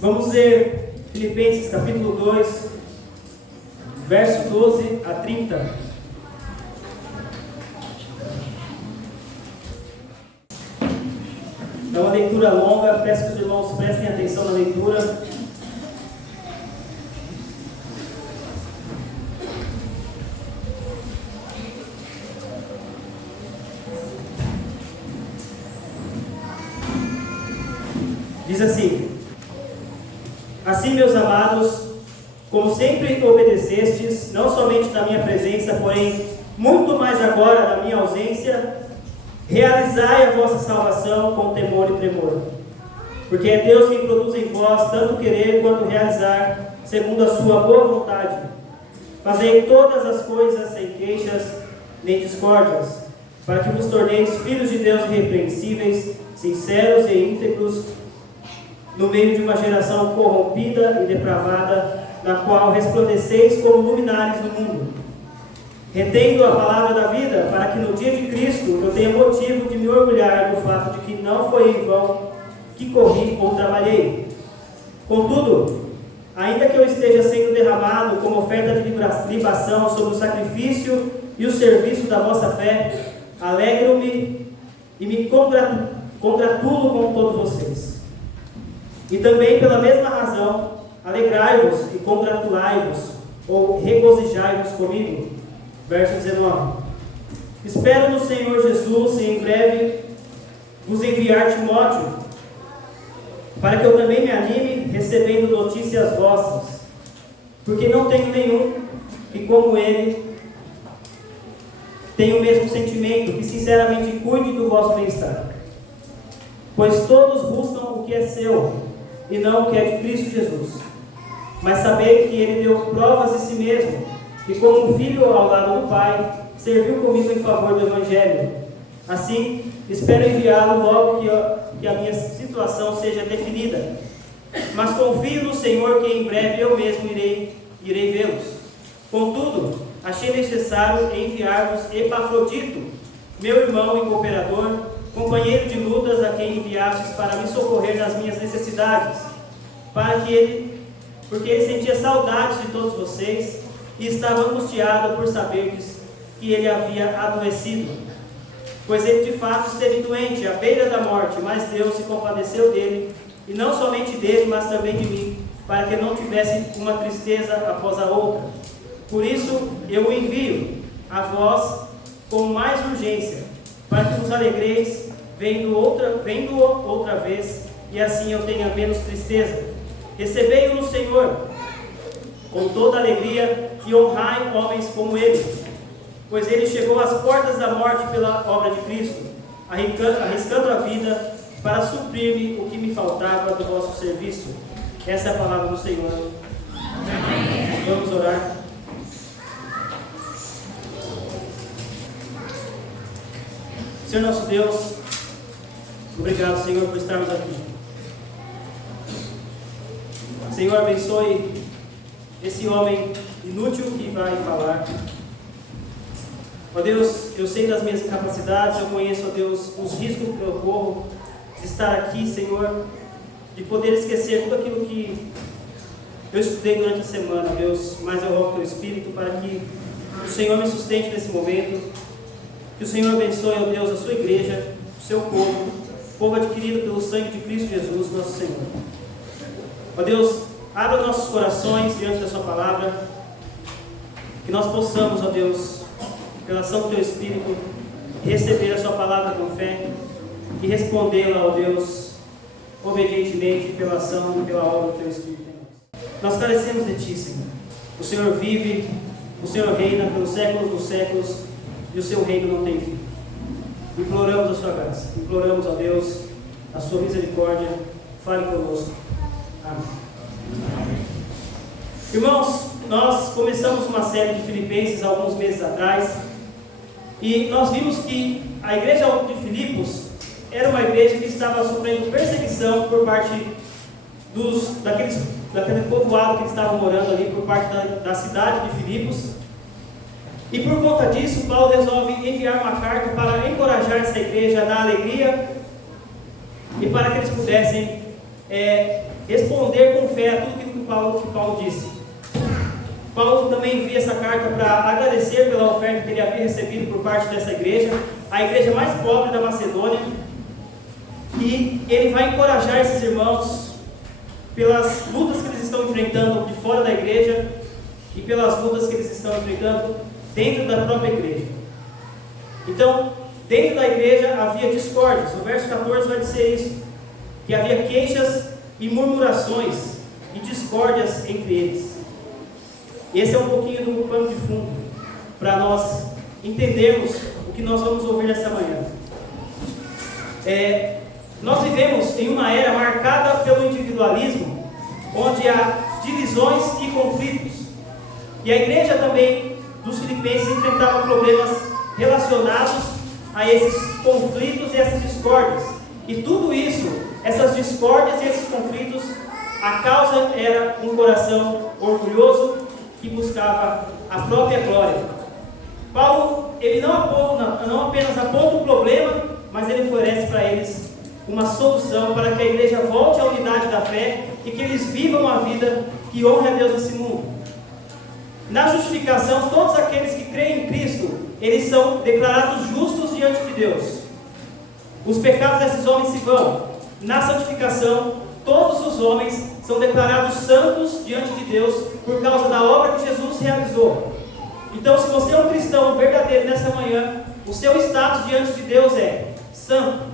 Vamos ler Filipenses capítulo 2, verso 12 a 30. É uma leitura longa, peço que os irmãos prestem atenção na leitura. Diz assim: Assim, meus amados, como sempre obedecestes, não somente na minha presença, porém muito mais agora na minha ausência, realizai a vossa salvação com temor e tremor. Porque é Deus quem produz em vós tanto querer quanto realizar, segundo a sua boa vontade. Fazei todas as coisas sem queixas nem discórdias, para que vos torneis filhos de Deus irrepreensíveis, sinceros e íntegros, no meio de uma geração corrompida e depravada, na qual resplandeceis como luminares do mundo, retendo a palavra da vida, para que no dia de Cristo eu tenha motivo de me orgulhar do fato de que não foi em vão que corri ou trabalhei. Contudo, ainda que eu esteja sendo derramado como oferta de libação sobre o sacrifício e o serviço da vossa fé, alegro-me e me congratulo com todos vocês. E também pela mesma razão, alegrai-vos e congratulai-vos, ou regozijai-vos comigo. Verso 19. Espero no Senhor Jesus e em breve vos enviar Timóteo, para que eu também me anime recebendo notícias vossas, porque não tenho nenhum que como ele tenha o mesmo sentimento, que sinceramente cuide do vosso bem-estar. Pois todos buscam o que é seu, e não o que é de Cristo Jesus. Mas sabei que ele deu provas de si mesmo, e como filho ao lado do Pai, serviu comigo em favor do Evangelho. Assim, espero enviá-lo logo que a minha situação seja definida. Mas confio no Senhor que em breve eu mesmo irei vê-los. Contudo, achei necessário enviar-vos Epafrodito, meu irmão e cooperador, companheiro de lutas, a quem enviastes para me socorrer nas minhas necessidades, porque ele sentia saudades de todos vocês e estava angustiado por saberdes que ele havia adoecido. Pois ele de fato esteve doente, à beira da morte, mas Deus se compadeceu dele, e não somente dele, mas também de mim, para que não tivesse uma tristeza após a outra. Por isso eu o envio a vós com mais urgência, para que vos alegreis vendo-o outra vez, e assim eu tenha menos tristeza. Recebei-o no Senhor com toda alegria e honrai homens como ele, pois ele chegou às portas da morte pela obra de Cristo, arriscando a vida para suprir-me o que me faltava do vosso serviço. Essa é a palavra do Senhor. Amém. Vamos orar. Senhor nosso Deus, obrigado, Senhor, por estarmos aqui. Senhor, abençoe esse homem inútil que vai falar. Ó Deus, eu sei das minhas incapacidades, eu conheço, ó Deus, os riscos que eu corro de estar aqui, Senhor, de poder esquecer tudo aquilo que eu estudei durante a semana, Deus, mas eu rogo teu Espírito para que o Senhor me sustente nesse momento, que o Senhor abençoe, ó Deus, a sua igreja, o seu povo adquirido pelo sangue de Cristo Jesus, nosso Senhor. Ó Deus, abra nossos corações diante da sua palavra, que nós possamos, ó Deus, pela ação do teu Espírito, receber a sua palavra com fé e respondê-la, ó Deus, obedientemente pela ação e pela obra do teu Espírito em nós. Nós carecemos de ti, Senhor. O Senhor vive, o Senhor reina pelos séculos dos séculos, e o seu reino não tem fim. Imploramos a sua graça, imploramos a Deus a sua misericórdia. Fale conosco. Amém. Amém. Irmãos, nós começamos uma série de Filipenses há alguns meses atrás, e nós vimos que a igreja de Filipos era uma igreja que estava sofrendo perseguição por parte daquele povoado que eles estavam morando ali, por parte da cidade de Filipos. E por conta disso, Paulo resolve enviar uma carta para encorajar essa igreja a dar alegria e para que eles pudessem responder fé a tudo aquilo que Paulo disse. Paulo também envia essa carta para agradecer pela oferta que ele havia recebido por parte dessa igreja, a igreja mais pobre da Macedônia, e ele vai encorajar esses irmãos pelas lutas que eles estão enfrentando de fora da igreja e pelas lutas que eles estão enfrentando dentro da própria igreja. Então, dentro da igreja havia discórdias. O verso 14 vai dizer isso, que havia queixas e murmurações e discórdias entre eles. Esse é um pouquinho do pano de fundo para nós entendermos o que nós vamos ouvir nessa manhã. Nós vivemos em uma era marcada pelo individualismo, onde há divisões e conflitos. E a igreja também dos Filipenses enfrentava problemas relacionados a esses conflitos e essas discórdias. E tudo isso, essas discórdias e esses conflitos, a causa era um coração orgulhoso que buscava a própria glória. Paulo, ele não apenas aponta o problema, mas ele oferece para eles uma solução para que a igreja volte à unidade da fé e que eles vivam uma vida que honre a Deus nesse mundo. Na justificação, todos aqueles que creem em Cristo, eles são declarados justos diante de Deus. Os pecados desses homens se vão. Na santificação, todos os homens são declarados santos diante de Deus por causa da obra que Jesus realizou. Então, se você é um cristão verdadeiro nessa manhã, o seu status diante de Deus é santo,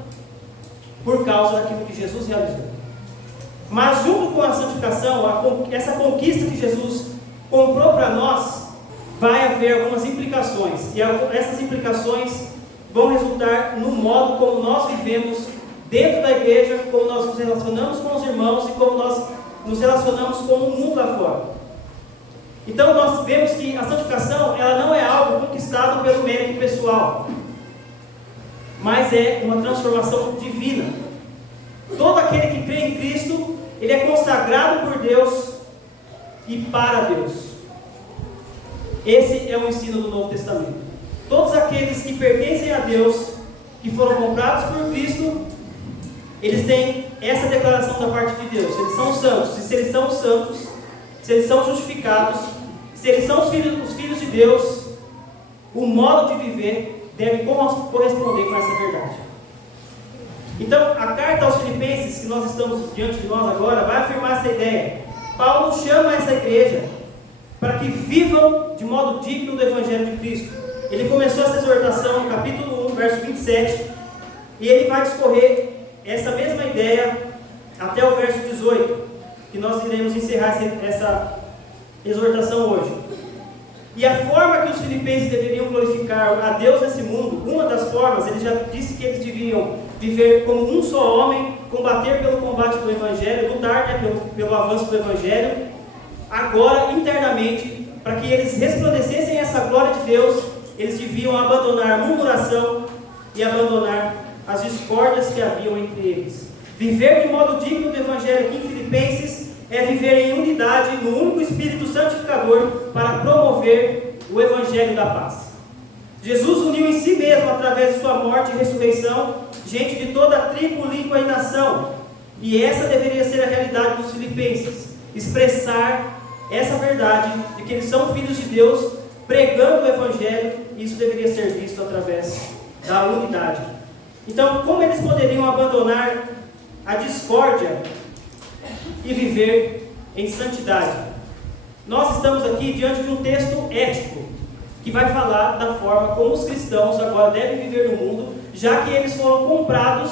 por causa daquilo que Jesus realizou. Mas junto com a santificação, essa conquista que Jesus comprou para nós, vai haver algumas implicações. E essas implicações vão resultar no modo como nós vivemos dentro da igreja, como nós nos relacionamos com os irmãos e como nós nos relacionamos com o mundo lá fora. Então nós vemos que a santificação, ela não é algo conquistado pelo mérito pessoal, mas é uma transformação divina. Todo aquele que crê em Cristo, ele é consagrado por Deus e para Deus. Esse é o ensino do Novo Testamento. Todos aqueles que pertencem a Deus, que foram comprados por Cristo, eles têm essa declaração da parte de Deus. Eles são santos. E se eles são santos, se eles são justificados, se eles são os filhos de Deus, o modo de viver deve corresponder com essa verdade. Então, a carta aos Filipenses, que nós estamos diante de nós agora, vai afirmar essa ideia. Paulo chama essa igreja para que vivam de modo digno do Evangelho de Cristo. Ele começou essa exortação no capítulo 1, verso 27, e ele vai discorrer essa mesma ideia até o verso 18, que nós iremos encerrar essa exortação hoje. E a forma que os filipenses deveriam glorificar a Deus nesse mundo, uma das formas, ele já disse que eles deviam viver como um só homem, combater pelo combate do Evangelho, lutar pelo avanço do Evangelho. Agora, internamente, para que eles resplandecessem essa glória de Deus, eles deviam abandonar a murmuração e abandonar as discórdias que haviam entre eles. Viver de modo digno do Evangelho aqui em Filipenses é viver em unidade no único Espírito Santificador para promover o Evangelho da paz. Jesus uniu em si mesmo, através de sua morte e ressurreição, gente de toda tribo, língua e nação. E essa deveria ser a realidade dos filipenses. Expressar essa verdade de que eles são filhos de Deus, pregando o Evangelho, e isso deveria ser visto através da unidade. Então, como eles poderiam abandonar a discórdia e viver em santidade? Nós estamos aqui diante de um texto ético, que vai falar da forma como os cristãos agora devem viver no mundo, já que eles foram comprados,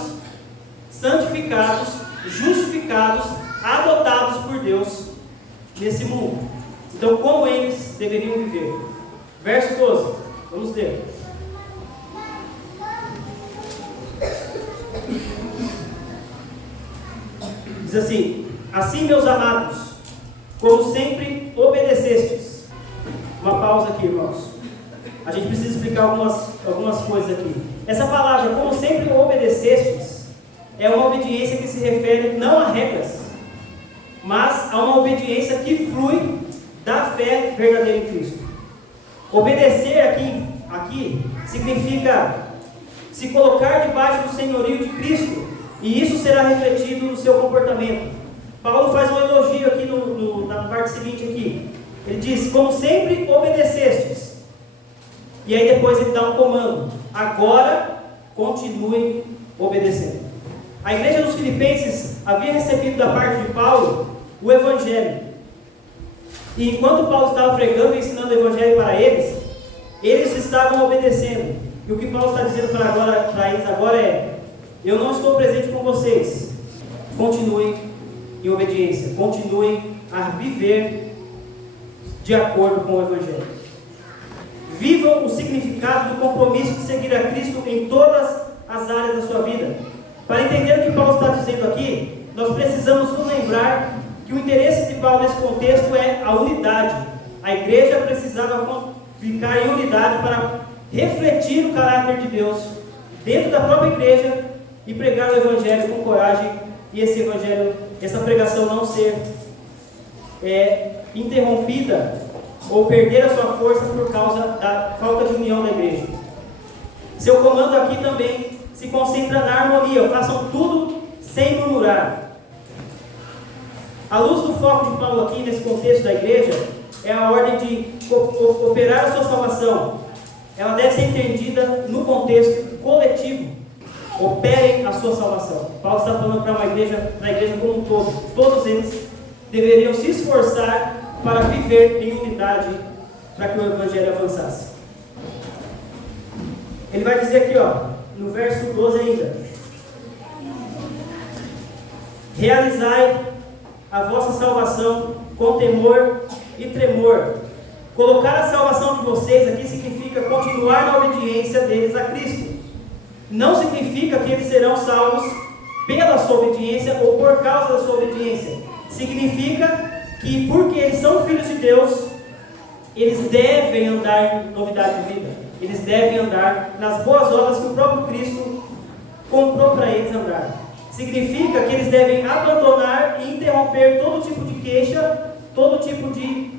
santificados, justificados, adotados por Deus nesse mundo. Então, como eles deveriam viver? Verso 12, vamos ler. Diz assim: assim, meus amados, como sempre obedecestes. Uma pausa aqui, irmãos. A gente precisa explicar algumas coisas aqui. Essa palavra, como sempre obedecestes, é uma obediência que se refere não a regras, mas a uma obediência que flui da fé verdadeira em Cristo. Obedecer aqui significa se colocar debaixo do senhorio de Cristo, e isso será refletido no seu comportamento. Paulo faz um elogio aqui parte seguinte aqui. Ele diz: como sempre obedecestes. E aí depois ele dá um comando: agora continuem obedecendo. A igreja dos Filipenses havia recebido da parte de Paulo o Evangelho. E enquanto Paulo estava pregando e ensinando o Evangelho para eles, eles estavam obedecendo. E o que Paulo está dizendo para eles agora é: eu não estou presente com vocês. Continuem em obediência. Continuem a viver de acordo com o Evangelho. Vivam o significado do compromisso de seguir a Cristo em todas as áreas da sua vida. Para entender o que Paulo está dizendo aqui, nós precisamos nos lembrar que o interesse de Paulo nesse contexto é a unidade. A igreja precisava ficar em unidade para refletir o caráter de Deus dentro da própria igreja e pregar o Evangelho com coragem, e esse Evangelho, essa pregação não ser interrompida ou perder a sua força por causa da falta de união da igreja. Seu comando aqui também se concentra na harmonia: façam tudo sem murmurar. A luz do foco de Paulo aqui nesse contexto da igreja é a ordem de operar a sua salvação. Ela deve ser entendida no contexto coletivo. Operem a sua salvação. Paulo está falando para a igreja como um todo. Todos eles deveriam se esforçar para viver em unidade, para que o Evangelho avançasse. Ele vai dizer aqui, no verso 12 ainda: realizai a vossa salvação com temor e tremor. Colocar a salvação de vocês aqui significa continuar na obediência deles a Cristo. Não significa que eles serão salvos pela sua obediência ou por causa da sua obediência. Significa que, porque eles são filhos de Deus, eles devem andar em novidade de vida. Eles devem andar nas boas obras que o próprio Cristo comprou para eles andar. Significa que eles devem abandonar e interromper todo tipo de queixa, todo tipo de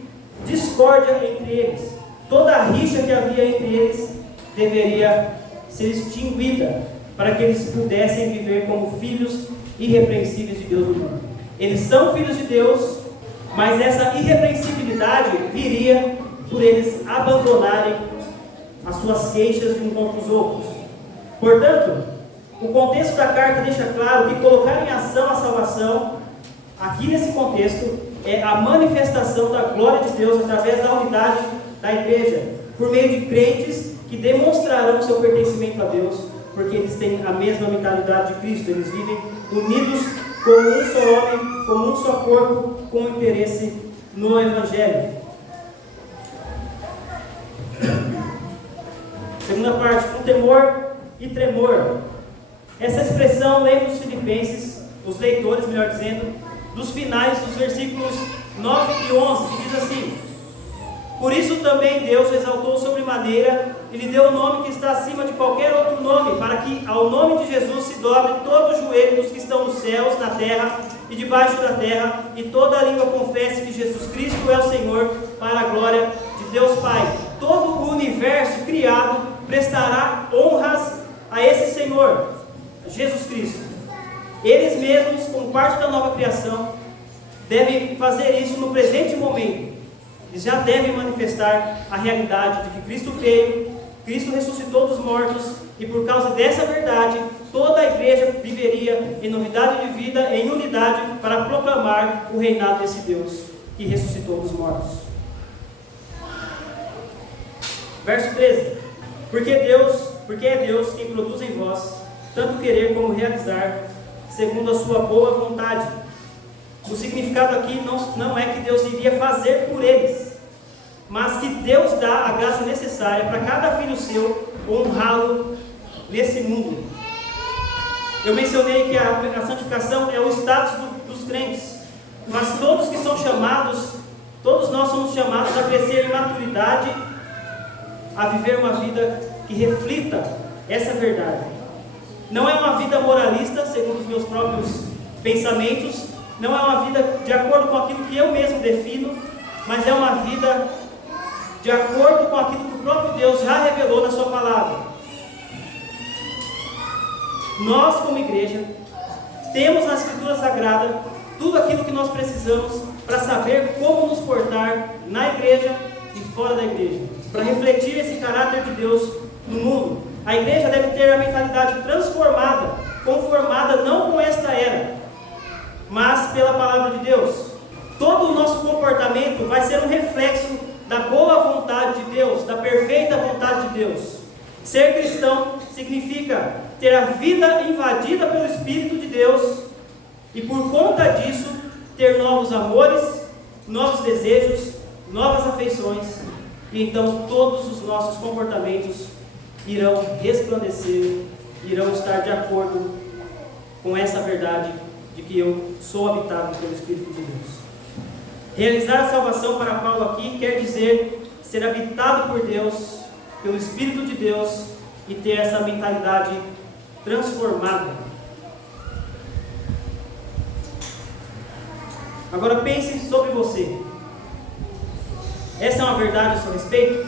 discórdia entre eles. Toda a rixa que havia entre eles deveria ser extinguida, para que eles pudessem viver como filhos irrepreensíveis de Deus no mundo. Eles são filhos de Deus, mas essa irrepreensibilidade viria por eles abandonarem as suas queixas de uns contra os outros. Portanto, o contexto da carta deixa claro que colocar em ação a salvação, aqui nesse contexto, é a manifestação da glória de Deus através da unidade da igreja, por meio de crentes que demonstrarão seu pertencimento a Deus, porque eles têm a mesma mentalidade de Cristo. Eles vivem unidos como um só homem, como um só corpo, com interesse no Evangelho. Segunda parte: com temor e tremor. Essa expressão lembra os filipenses, os leitores, melhor dizendo, dos finais dos versículos 9 e 11, que diz assim: por isso também Deus o exaltou sobremaneira e lhe deu o nome que está acima de qualquer outro nome, para que ao nome de Jesus se dobre todo o joelho dos que estão nos céus, na terra e debaixo da terra, e toda a língua confesse que Jesus Cristo é o Senhor, para a glória de Deus Pai. Todo o universo criado prestará honras a esse Senhor, Jesus Cristo. Eles mesmos, como parte da nova criação, devem fazer isso no presente momento. Eles já devem manifestar a realidade de que Cristo veio, Cristo ressuscitou dos mortos, e por causa dessa verdade, toda a igreja viveria em novidade de vida, em unidade, para proclamar o reinado desse Deus que ressuscitou dos mortos. Verso 13: porque é Deus quem produz em vós tanto querer como realizar, segundo a sua boa vontade. O significado aqui não é que Deus iria fazer por eles, mas que Deus dá a graça necessária para cada filho seu honrá-lo nesse mundo. Eu mencionei que a santificação é o status dos crentes, mas todos que são chamados, todos nós somos chamados a crescer em maturidade, a viver uma vida que reflita essa verdade. Não é uma vida moralista, segundo os meus próprios pensamentos, não é uma vida de acordo com aquilo que eu mesmo defino, mas é uma vida de acordo com aquilo que o próprio Deus já revelou na sua palavra. Nós, como igreja, temos na Escritura Sagrada tudo aquilo que nós precisamos para saber como nos portar na igreja e fora da igreja, para refletir esse caráter de Deus no mundo. A igreja deve ter a mentalidade transformada, conformada não com esta era, mas pela palavra de Deus. Todo o nosso comportamento vai ser um reflexo da boa vontade de Deus, da perfeita vontade de Deus. Ser cristão significa ter a vida invadida pelo Espírito de Deus e, por conta disso, ter novos amores, novos desejos, novas afeições, e então todos os nossos comportamentos irão resplandecer, irão estar de acordo com essa verdade de que eu sou habitado pelo Espírito de Deus. Realizar a salvação para Paulo aqui quer dizer ser habitado por Deus, pelo Espírito de Deus, e ter essa mentalidade transformada. Agora pense sobre você. Essa é uma verdade a seu respeito?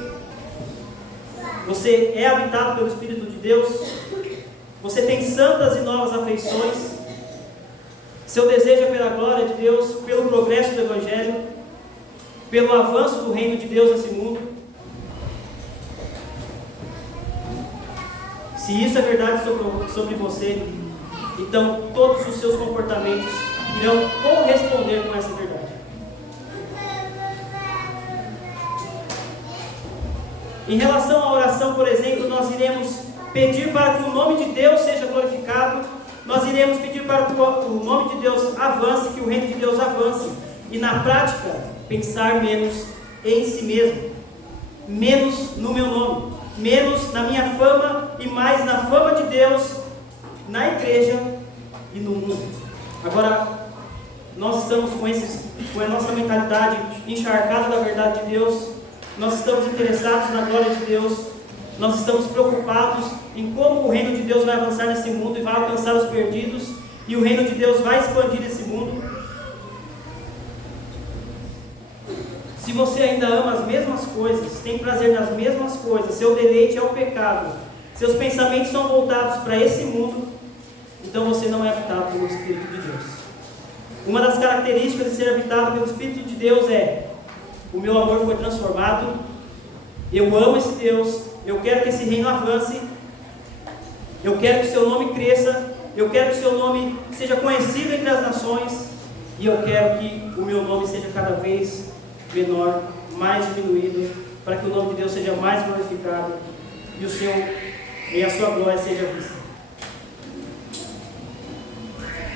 Você é habitado pelo Espírito de Deus? Você tem santas e novas afeições? Seu desejo é pela glória de Deus, pelo progresso do Evangelho, pelo avanço do reino de Deus nesse mundo? Se isso é verdade sobre você, então todos os seus comportamentos irão corresponder com essa verdade. Em relação à oração, por exemplo, nós iremos pedir para que o nome de Deus seja glorificado, nós iremos pedir para que o nome de Deus avance, que o reino de Deus avance, e na prática, pensar menos em si mesmo, menos no meu nome, menos na minha fama e mais na fama de Deus, na igreja e no mundo. Agora, nós estamos com a nossa mentalidade encharcada da verdade de Deus, nós estamos interessados na glória de Deus, nós estamos preocupados em como o reino de Deus vai avançar nesse mundo e vai alcançar os perdidos, e o reino de Deus vai expandir esse mundo. Se você ainda ama as mesmas coisas, tem prazer nas mesmas coisas, seu deleite é o pecado, seus pensamentos são voltados para esse mundo, então você não é habitado pelo Espírito de Deus. Uma das características de ser habitado pelo Espírito de Deus é: o meu amor foi transformado, eu amo esse Deus, eu quero que esse reino avance, eu quero que o seu nome cresça, eu quero que o seu nome seja conhecido entre as nações, e eu quero que o meu nome seja cada vez menor, mais diminuído, para que o nome de Deus seja mais glorificado e a sua glória seja vista.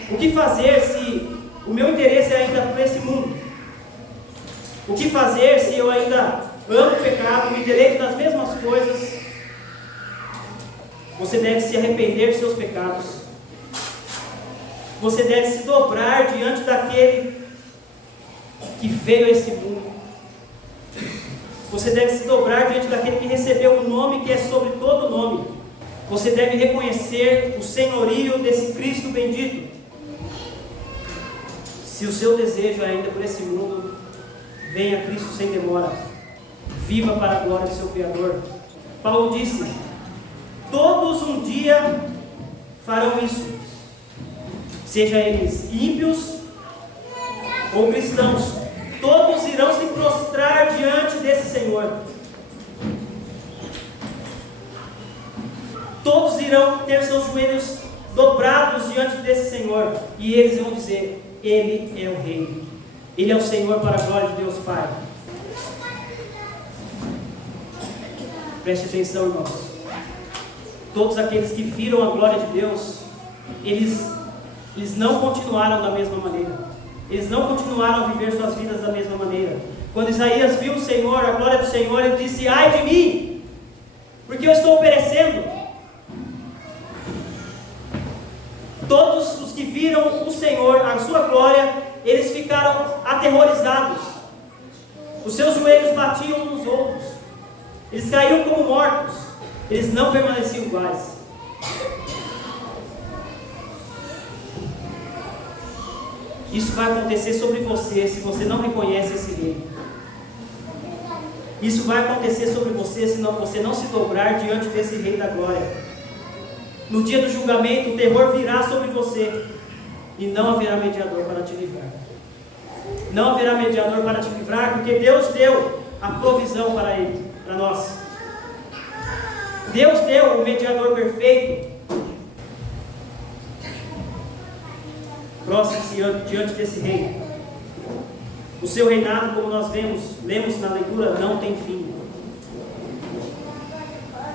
O que fazer se o meu interesse é ainda por esse mundo? O que fazer se eu ainda amo o pecado, me deleito nas mesmas coisas? Você deve se arrepender de seus pecados. Você deve se dobrar diante daquele que veio a esse mundo. Você deve se dobrar diante daquele que recebeu um nome que é sobre todo nome. Você deve reconhecer o senhorio desse Cristo bendito. Se o seu desejo é ainda por esse mundo, venha Cristo sem demora. Viva para a glória do seu Criador. Paulo disse: todos um dia farão isso, seja eles ímpios ou cristãos, todos irão se prostrar diante desse Senhor. Todos irão ter seus joelhos dobrados diante desse Senhor, e eles vão dizer: Ele é o Rei, Ele é o Senhor para a glória de Deus Pai. Preste atenção, irmãos. Todos aqueles que viram a glória de Deus, eles não continuaram da mesma maneira. Eles não continuaram a viver suas vidas da mesma maneira. Quando Isaías viu o Senhor, a glória do Senhor, ele disse: ai de mim, porque eu estou perecendo. Todos os que viram o Senhor, a sua glória, eles ficaram aterrorizados. Os seus joelhos batiam uns nos outros. Eles caíam como mortos. Eles não permaneciam iguais. Isso vai acontecer sobre você se você não reconhece esse Rei. Isso vai acontecer sobre você se você não se dobrar diante desse Rei da glória. No dia do julgamento, o terror virá sobre você. e não haverá mediador para te livrar. Não haverá mediador para te livrar, porque Deus deu a provisão para ele, para nós. Deus deu o mediador perfeito. Prostre-se diante desse rei. O seu reinado, como nós lemos na leitura, não tem fim.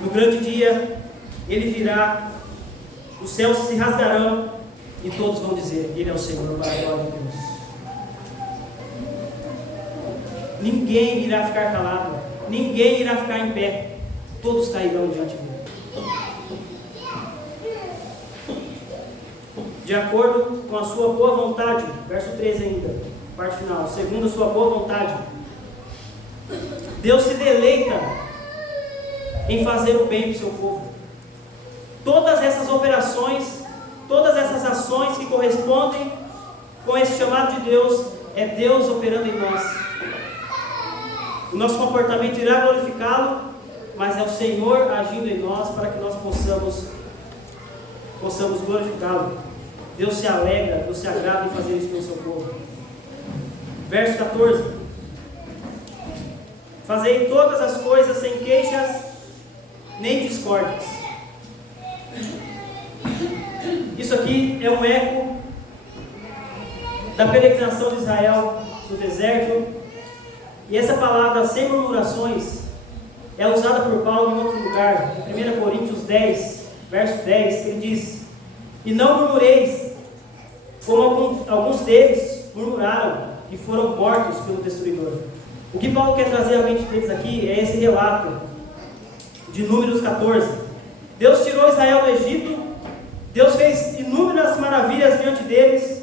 No grande dia, ele virá, os céus se rasgarão e todos vão dizer: Ele é o Senhor, para a glória de Deus. Ninguém irá ficar calado, ninguém irá ficar em pé, todos cairão diante dele. De acordo com a sua boa vontade, verso 13 ainda, parte final, segundo a sua boa vontade, Deus se deleita em fazer o bem para o seu povo. Todas essas operações, todas essas ações que correspondem com esse chamado de Deus, é Deus operando em nós. O nosso comportamento irá glorificá-lo, mas é o Senhor agindo em nós para que nós possamos glorificá-lo. Deus se alegra, Deus se agrada em fazer isso pelo seu povo. Verso 14: Fazei todas as coisas sem queixas nem discórdias. Isso aqui é um eco da peregrinação de Israel no deserto. E essa palavra, sem murmurações, é usada por Paulo em outro lugar. Em 1 Coríntios 10, verso 10, ele diz: E não murmureis, como alguns deles murmuraram e foram mortos pelo destruidor. O que Paulo quer trazer à mente deles aqui é esse relato de Números 14. Deus tirou Israel do Egito, Deus fez inúmeras maravilhas diante deles,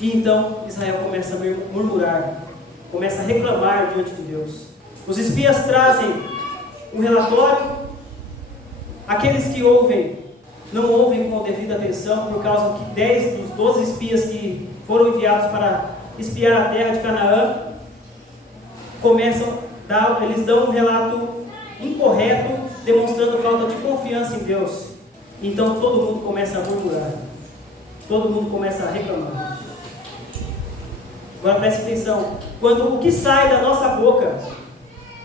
e então Israel começa a murmurar, começa a reclamar diante de Deus. Os espias trazem um relatório, aqueles que ouvem, não ouvem com devida atenção, por causa que 10 dos 12 espias que foram enviados para espiar a terra de Canaã, eles dão um relato incorreto, demonstrando falta de confiança em Deus. Então todo mundo começa a murmurar, todo mundo começa a reclamar. Agora preste atenção: quando o que sai da nossa boca,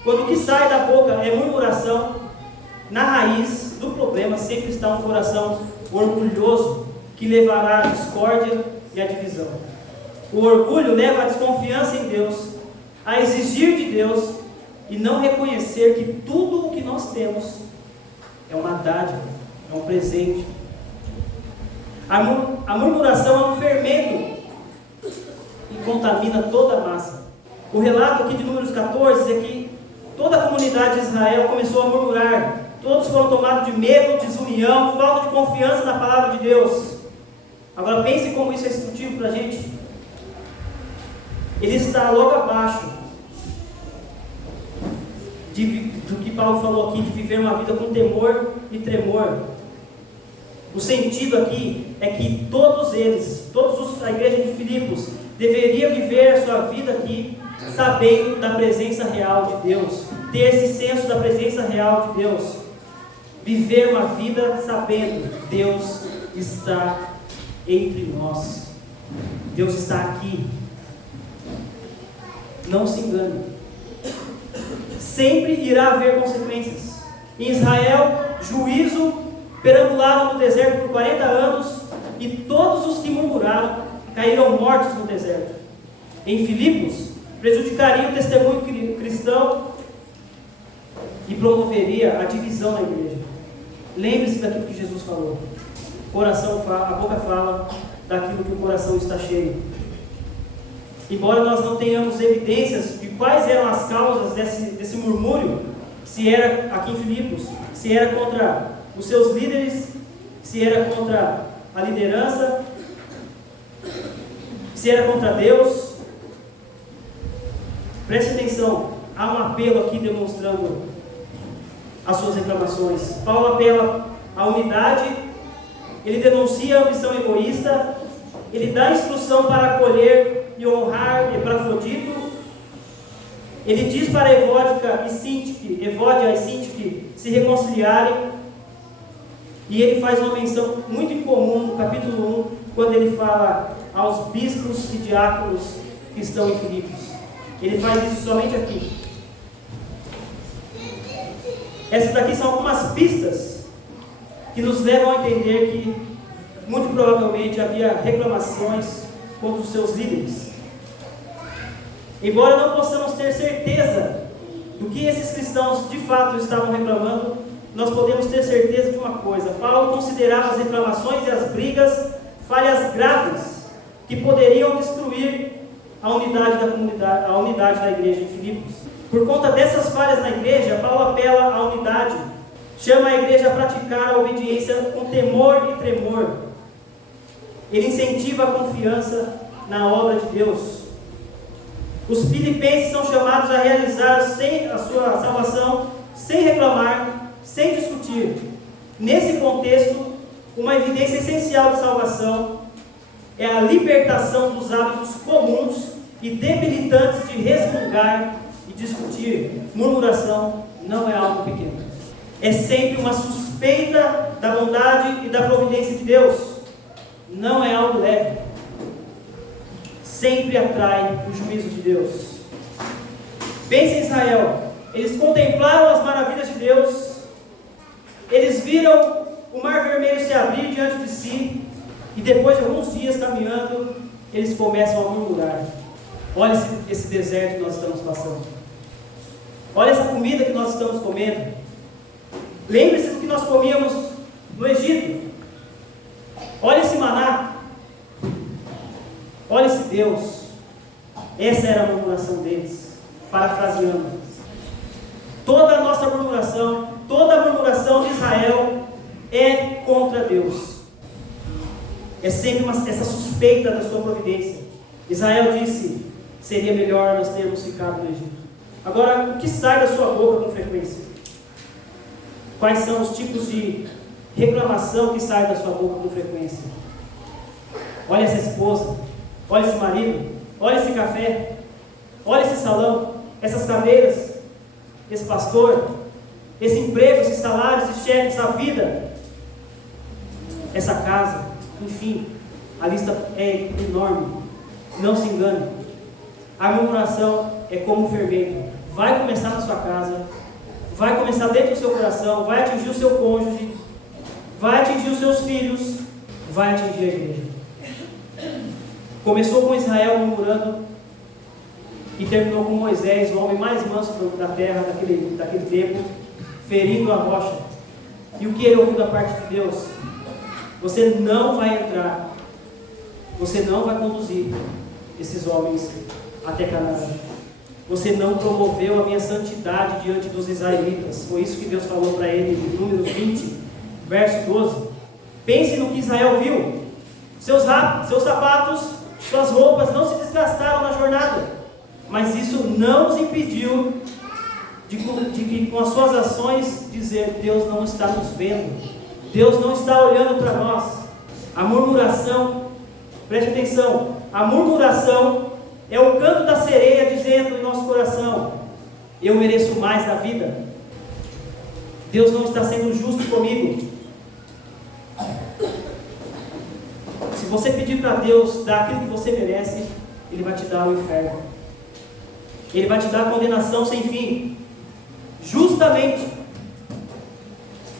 quando o que sai da boca é murmuração, na raiz do problema sempre está um coração orgulhoso, que levará à discórdia e à divisão. O orgulho leva à desconfiança em Deus, a exigir de Deus e não reconhecer que tudo o que nós temos é uma dádiva, é um presente. A murmuração é um fermento e contamina toda a massa. O relato aqui de Números 14 é que toda a comunidade de Israel começou a murmurar. Todos foram tomados de medo, desunião, falta de confiança na palavra de Deus. Agora pense como isso é instrutivo para a gente. Ele está logo abaixo do que Paulo falou aqui, de viver uma vida com temor e tremor. O sentido aqui é que todos eles, a igreja de Filipos, deveria viver a sua vida aqui sabendo da presença real de Deus, ter esse senso da presença real de Deus, viver uma vida sabendo: Deus está entre nós, Deus está aqui. Não se engane, sempre irá haver consequências. Em Israel, juízo, perambularam no deserto por 40 anos, e todos os que murmuraram caíram mortos no deserto. Em Filipos, prejudicaria o testemunho cristão e promoveria a divisão na igreja. Lembre-se daquilo que Jesus falou: a boca fala daquilo que o coração está cheio. Embora nós não tenhamos evidências de quais eram as causas desse murmúrio, se era aqui em Filipos, se era contra os seus líderes, se era contra a liderança, se era contra Deus, preste atenção, há um apelo aqui demonstrando as suas reclamações. Paulo apela à unidade, ele denuncia a ambição egoísta, ele dá instrução para acolher e honrar Epafrodito. Ele diz para Evódia e Sintique se reconciliarem, e ele faz uma menção muito incomum no capítulo 1, quando ele fala aos bispos e diáconos que estão em Filipos. Ele faz isso somente aqui. Essas daqui são algumas pistas que nos levam a entender que muito provavelmente havia reclamações contra os seus líderes. Embora não possamos ter certeza do que esses cristãos de fato estavam reclamando, nós podemos ter certeza de uma coisa: Paulo considerava as reclamações e as brigas falhas graves que poderiam destruir a unidade da comunidade, a unidade da igreja de Filipos. Por conta dessas falhas na igreja, Paulo apela à unidade, chama a igreja a praticar a obediência com temor e tremor. Ele incentiva a confiança na obra de Deus. Os filipenses são chamados a realizar a sua salvação sem reclamar, sem discutir. Nesse contexto, uma evidência essencial de salvação é a libertação dos hábitos comuns e debilitantes de resmungar e discutir. Murmuração não é algo pequeno. É sempre uma suspeita da bondade e da providência de Deus. Não é algo leve. Sempre atrai o juízo de Deus. Pense em Israel. Eles contemplaram as maravilhas de Deus. Eles viram o mar vermelho se abrir diante de si. E depois de alguns dias caminhando, eles começam a murmurar. Olha esse deserto que nós estamos passando. Olha essa comida que nós estamos comendo. Lembre-se do que nós comíamos no Egito. Olha esse maná. Olha esse Deus. Essa era a murmuração deles. Parafraseando. Toda a nossa murmuração, toda a murmuração de Israel é contra Deus. É sempre essa suspeita da sua providência. Israel disse: seria melhor nós termos ficado no Egito. Agora, o que sai da sua boca com frequência? Quais são os tipos de reclamação que saem da sua boca com frequência? Olha essa esposa, olha esse marido, olha esse café, olha esse salão, essas cadeiras, esse pastor, esse emprego, esses salários, esses chefes, essa vida, essa casa, enfim, a lista é enorme. Não se engane. A murmuração é como um fermento. Vai começar na sua casa, vai começar dentro do seu coração, vai atingir o seu cônjuge, vai atingir os seus filhos, vai atingir a igreja. Começou com Israel murmurando e terminou com Moisés, o homem mais manso da terra, daquele tempo, ferindo a rocha. E o que ele ouviu da parte de Deus? Você não vai entrar, você não vai conduzir esses homens até Canaã. Você não promoveu a minha santidade diante dos israelitas. Foi isso que Deus falou para ele em Números 20, verso 12. Pense no que Israel viu. Seus sapatos, suas roupas não se desgastaram na jornada. Mas isso não os impediu de com as suas ações dizer: Deus não está nos vendo, Deus não está olhando para nós. A murmuração, preste atenção, a murmuração é o canto da sereia dizendo em nosso coração: eu mereço mais da vida, Deus não está sendo justo comigo. Se você pedir para Deus dar aquilo que você merece, Ele vai te dar o inferno, Ele vai te dar a condenação sem fim. Justamente,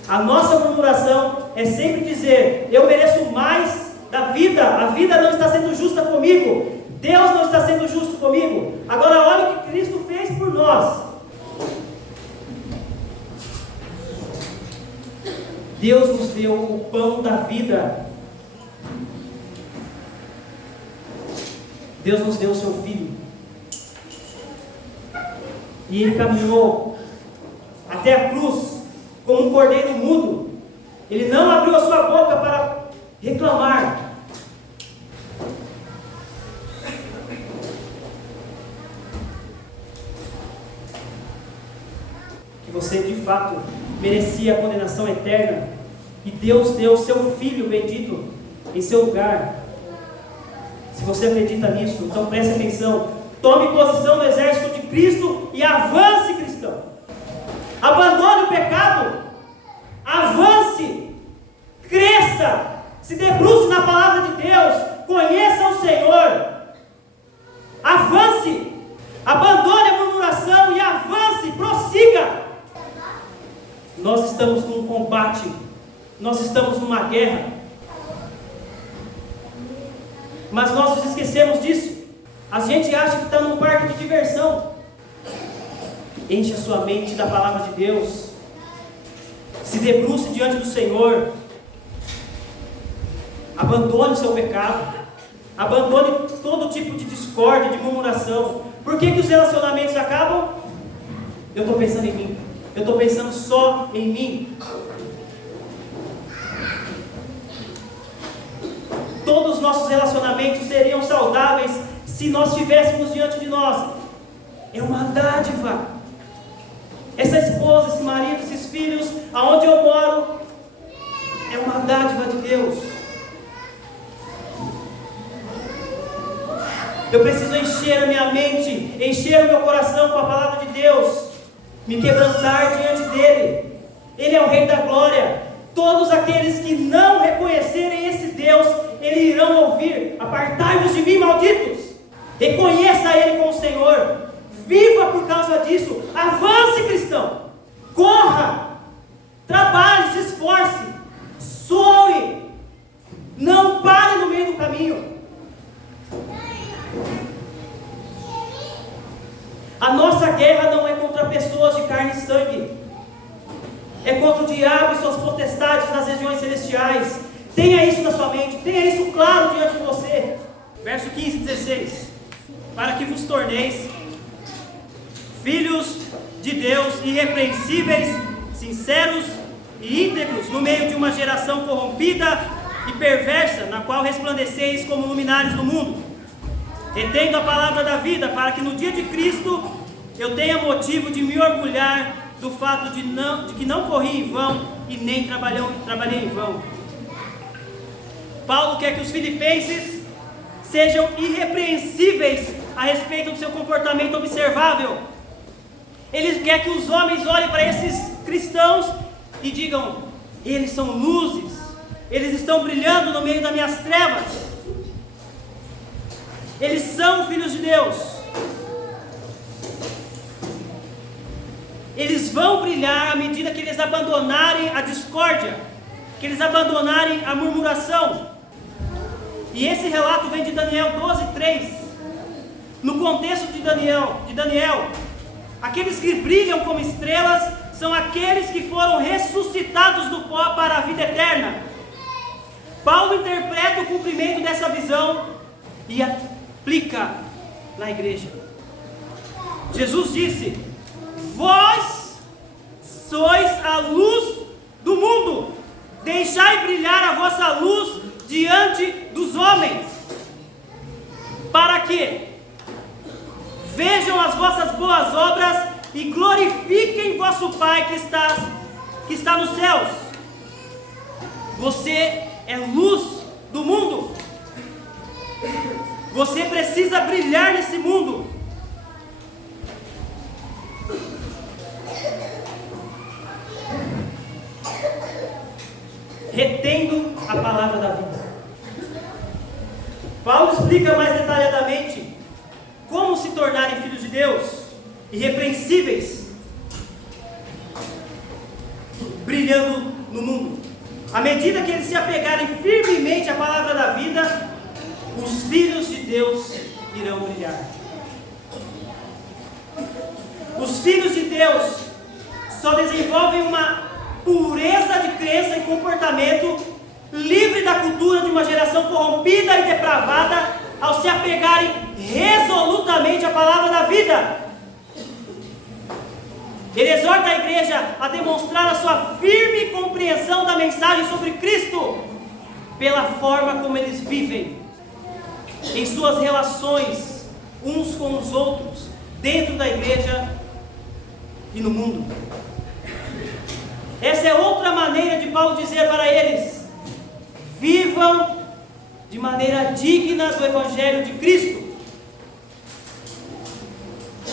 a nossa murmuração é sempre dizer: eu mereço mais da vida, a vida não está sendo justa comigo, Deus não está sendo justo comigo. Agora olha o que Cristo fez por nós. Deus nos deu o pão da vida. Deus nos deu o seu Filho. E Ele caminhou até a cruz como um cordeiro mudo. Ele não abriu a sua boca para reclamar. Que você de fato merecia a condenação eterna, e Deus deu o seu Filho bendito em seu lugar. Se você acredita nisso, então preste atenção. Tome posição no exército de Cristo e avance, cristão. Abandone o pecado. Avance. Cresça. Se debruce na palavra de Deus. Conheça o Senhor. Avance. Abandone a murmuração e avance. Prossiga. Nós estamos num combate. Nós estamos numa guerra. Mas nós nos esquecemos disso. A gente acha que está num parque de diversão. Enche a sua mente da palavra de Deus. Se debruce diante do Senhor. Abandone o seu pecado. Abandone todo tipo de discórdia, de murmuração. Por que os relacionamentos acabam? Eu estou pensando em mim. Eu estou pensando só em mim. Todos os nossos relacionamentos seriam saudáveis se nós tivéssemos diante de nós. É uma dádiva. Essa esposa, esse marido, esses filhos, aonde eu moro, é uma dádiva de Deus. Eu preciso encher a minha mente, encher o meu coração com a palavra de Deus, me quebrantar diante dele. Ele é o Rei da Glória. Todos aqueles que não reconhecerem esse Deus, eles irão ouvir: apartai-vos de mim, malditos. Reconheça Ele como Senhor. Viva por causa disso. Avance, cristão. Corra. Trabalhe, se esforce. Soe. Não pare no meio do caminho. A nossa guerra não é contra pessoas de carne e sangue. É contra o diabo e suas potestades nas regiões celestiais. Tenha isso na sua mente. Tenha isso claro diante de você. Verso 15 e 16. Para que vos torneis filhos de Deus, irrepreensíveis, sinceros e íntegros, no meio de uma geração corrompida e perversa, na qual resplandeceis como luminares do mundo, retendo a palavra da vida, para que no dia de Cristo eu tenha motivo de me orgulhar do fato de que não corri em vão e nem trabalhei em vão. Paulo quer que os filipenses sejam irrepreensíveis a respeito do seu comportamento observável. Ele quer que os homens olhem para esses cristãos e digam: eles são luzes, eles estão brilhando no meio das minhas trevas, eles são filhos de Deus, eles vão brilhar à medida que eles abandonarem a discórdia, que eles abandonarem a murmuração. E esse relato vem de Daniel 12:3. No contexto de Daniel, aqueles que brilham como estrelas são aqueles que foram ressuscitados do pó para a vida eterna. Paulo interpreta o cumprimento dessa visão e aplica na igreja. Jesus disse: vós sois a luz do mundo, deixai brilhar a vossa luz diante dos homens, para que vejam as vossas boas obras e glorifiquem vosso Pai que está nos céus. Você é luz do mundo. Você precisa brilhar nesse mundo. Retendo a palavra da vida. Paulo explica mais detalhadamente como se tornarem filhos de Deus, irrepreensíveis, brilhando no mundo. À medida que eles se apegarem firmemente à palavra da vida, os filhos de Deus irão brilhar. Os filhos de Deus só desenvolvem uma pureza de crença e comportamento livre da cultura de uma geração corrompida e depravada ao se apegarem resolutamente à palavra da vida. Ele exorta a igreja a demonstrar a sua firme compreensão da mensagem sobre Cristo pela forma como eles vivem em suas relações uns com os outros, dentro da igreja e no mundo. Essa é outra maneira de Paulo dizer para eles: vivam de maneira digna do Evangelho de Cristo.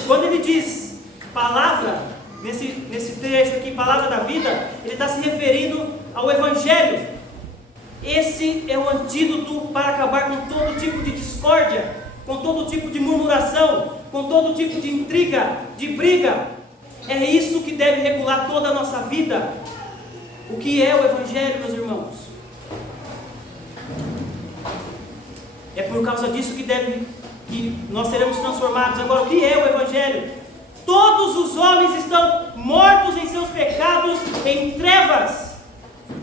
Quando ele diz palavra, nesse trecho aqui, palavra da vida, ele está se referindo ao Evangelho. Esse é o antídoto para acabar com todo tipo de discórdia, com todo tipo de murmuração, com todo tipo de intriga, de briga. É isso que deve regular toda a nossa vida. O que é o Evangelho, meus irmãos? É por causa disso que nós seremos transformados. Agora, o que é o Evangelho? Todos os homens estão mortos em seus pecados, em trevas,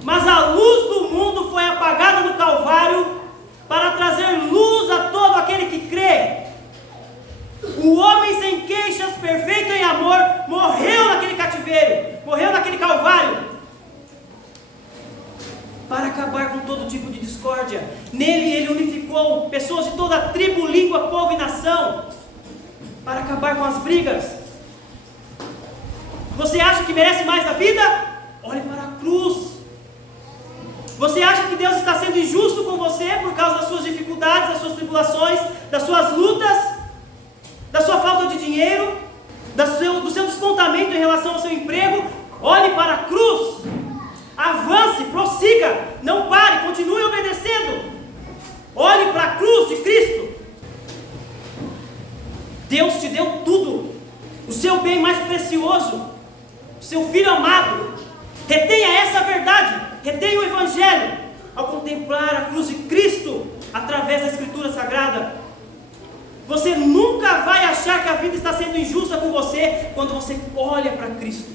mas a luz do mundo foi apagada no Calvário para trazer luz a todo aquele que crê. O homem sem queixas, perfeito em amor, morreu naquele cativeiro, morreu naquele Calvário, para acabar com todo tipo de discórdia. Nele ele unificou pessoas de toda a tribo, língua, povo e nação, para acabar com as brigas. Você acha que merece mais da vida? Olhe para a cruz. Você acha que Deus está sendo injusto com você por causa das suas dificuldades, das suas tribulações, das suas lutas, da sua falta de dinheiro, do seu descontamento em relação ao seu emprego? Olhe para a cruz. Avance, prossiga, não pare, continue obedecendo. Olhe para a cruz de Cristo. Deus te deu tudo, o seu bem mais precioso, o seu Filho amado. Retenha essa verdade, retenha o Evangelho, ao contemplar a cruz de Cristo, através da Escritura Sagrada. Você nunca vai achar que a vida está sendo injusta com você, quando você olha para Cristo,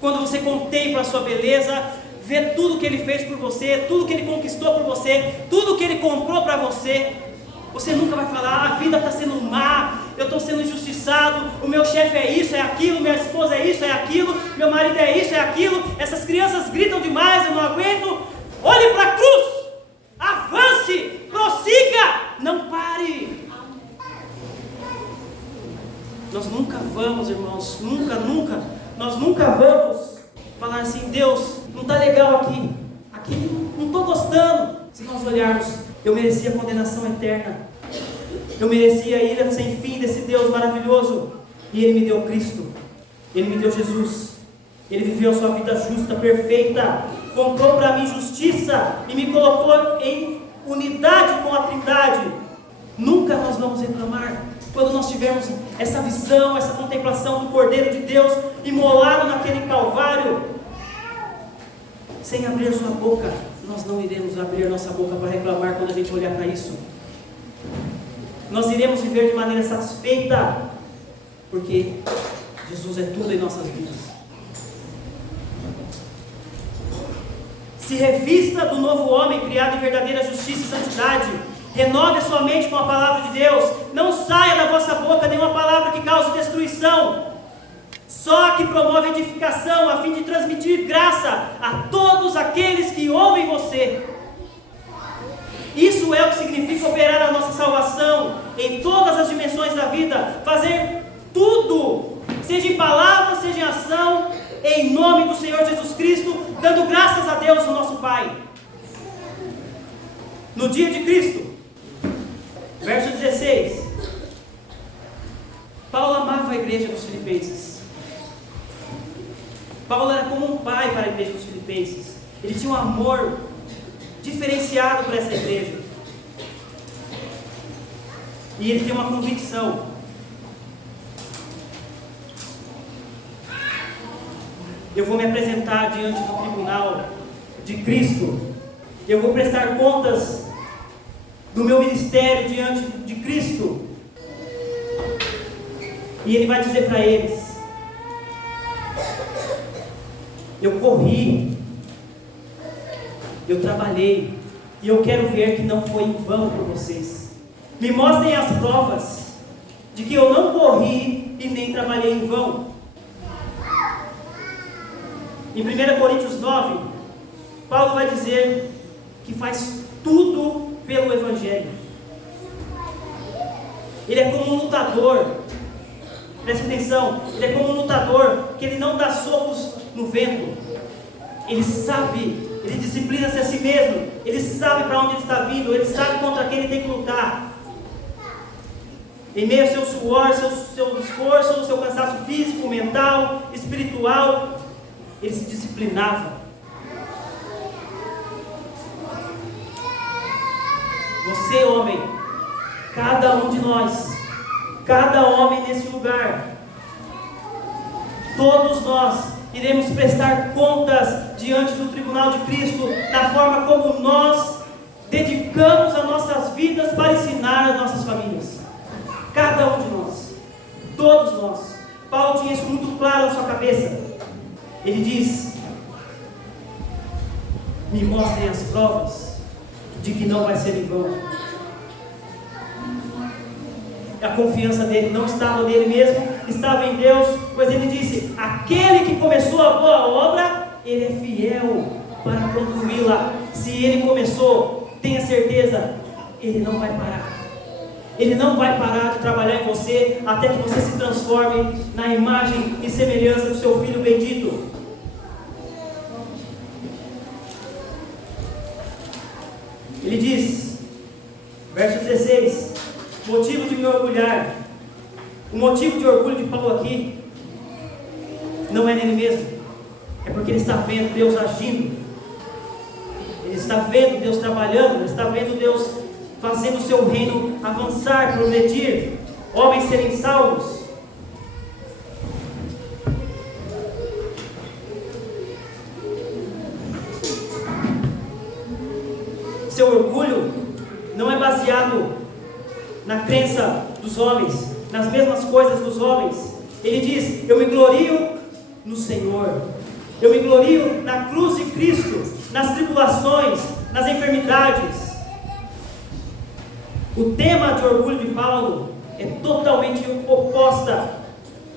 quando você contempla a sua beleza, vê tudo que Ele fez por você, tudo que Ele conquistou por você, tudo que Ele comprou para você. Você nunca vai falar: a vida está sendo má, eu estou sendo injustiçado, o meu chefe é isso, é aquilo, minha esposa é isso, é aquilo, meu marido é isso, é aquilo, essas crianças gritam demais, eu não aguento. Olhe para a cruz, avance, prossiga, não pare. Nós nunca vamos, irmãos, nós nunca vamos falar assim: Deus, não está legal aqui não estou gostando. Se nós olharmos, eu merecia condenação eterna, eu merecia a ira sem fim desse Deus maravilhoso, e Ele me deu Cristo, Ele me deu Jesus, Ele viveu a sua vida justa, perfeita, comprou para mim justiça, e me colocou em unidade com a Trindade. Nunca nós vamos reclamar, quando nós tivermos essa visão, essa contemplação do Cordeiro de Deus, imolado naquele Calvário, sem abrir sua boca. Nós não iremos abrir nossa boca para reclamar quando a gente olhar para isso. Nós iremos viver de maneira satisfeita, porque Jesus é tudo em nossas vidas. Se revista do novo homem, criado em verdadeira justiça e santidade. Renove a sua mente com a palavra de Deus. Não saia da vossa boca nenhuma palavra que cause destruição, só que promove edificação, a fim de transmitir graça a todos aqueles que ouvem você. Isso é o que significa operar a nossa salvação em todas as dimensões da vida, fazer tudo, seja em palavra, seja em ação, em nome do Senhor Jesus Cristo, dando graças a Deus, o nosso Pai. No dia de Cristo, verso 16, Paulo amava a igreja dos Filipenses. Paulo era como um pai para a igreja dos Filipenses. Ele tinha um amor diferenciado para essa igreja. E ele tem uma convicção: eu vou me apresentar diante do tribunal de Cristo, eu vou prestar contas do meu ministério diante de Cristo. E ele vai dizer para eles: eu corri, eu trabalhei, e eu quero ver que não foi em vão por vocês. Me mostrem as provas de que eu não corri e nem trabalhei em vão. Em 1 Coríntios 9, Paulo vai dizer que faz tudo pelo Evangelho. Ele é como um lutador, preste atenção, ele é como um lutador que ele não dá socos no vento. Ele sabe, ele disciplina-se a si mesmo, ele sabe para onde ele está vindo, ele sabe contra quem ele tem que lutar. Em meio ao seu suor, seu esforço, seu cansaço físico, mental, espiritual, ele se disciplinava. Você, homem, cada um de nós, cada homem nesse lugar, todos nós iremos prestar contas diante do tribunal de Cristo, da forma como nós dedicamos as nossas vidas para ensinar as nossas famílias. Cada um de nós, todos nós. Paulo tinha isso muito claro na sua cabeça. Ele diz: me mostrem as provas de que não vai ser em vão. A confiança dele não estava nele mesmo, estava em Deus, pois ele disse: aquele que começou a boa obra, ele é fiel para concluí-la. Se ele começou, tenha certeza, ele não vai parar. Ele não vai parar de trabalhar em você até que você se transforme na imagem e semelhança do seu Filho bendito. Ele diz, verso 16: motivo de me orgulhar. O motivo de orgulho de Paulo aqui não é nele mesmo, é porque ele está vendo Deus agindo, ele está vendo Deus trabalhando, ele está vendo Deus fazendo o seu reino avançar, progredir, homens serem salvos. Seu orgulho não é baseado na crença dos homens, nas mesmas coisas dos homens. Ele diz: eu me glorio no Senhor, eu me glorio na cruz de Cristo, nas tribulações, nas enfermidades. O tema de orgulho de Paulo é totalmente oposta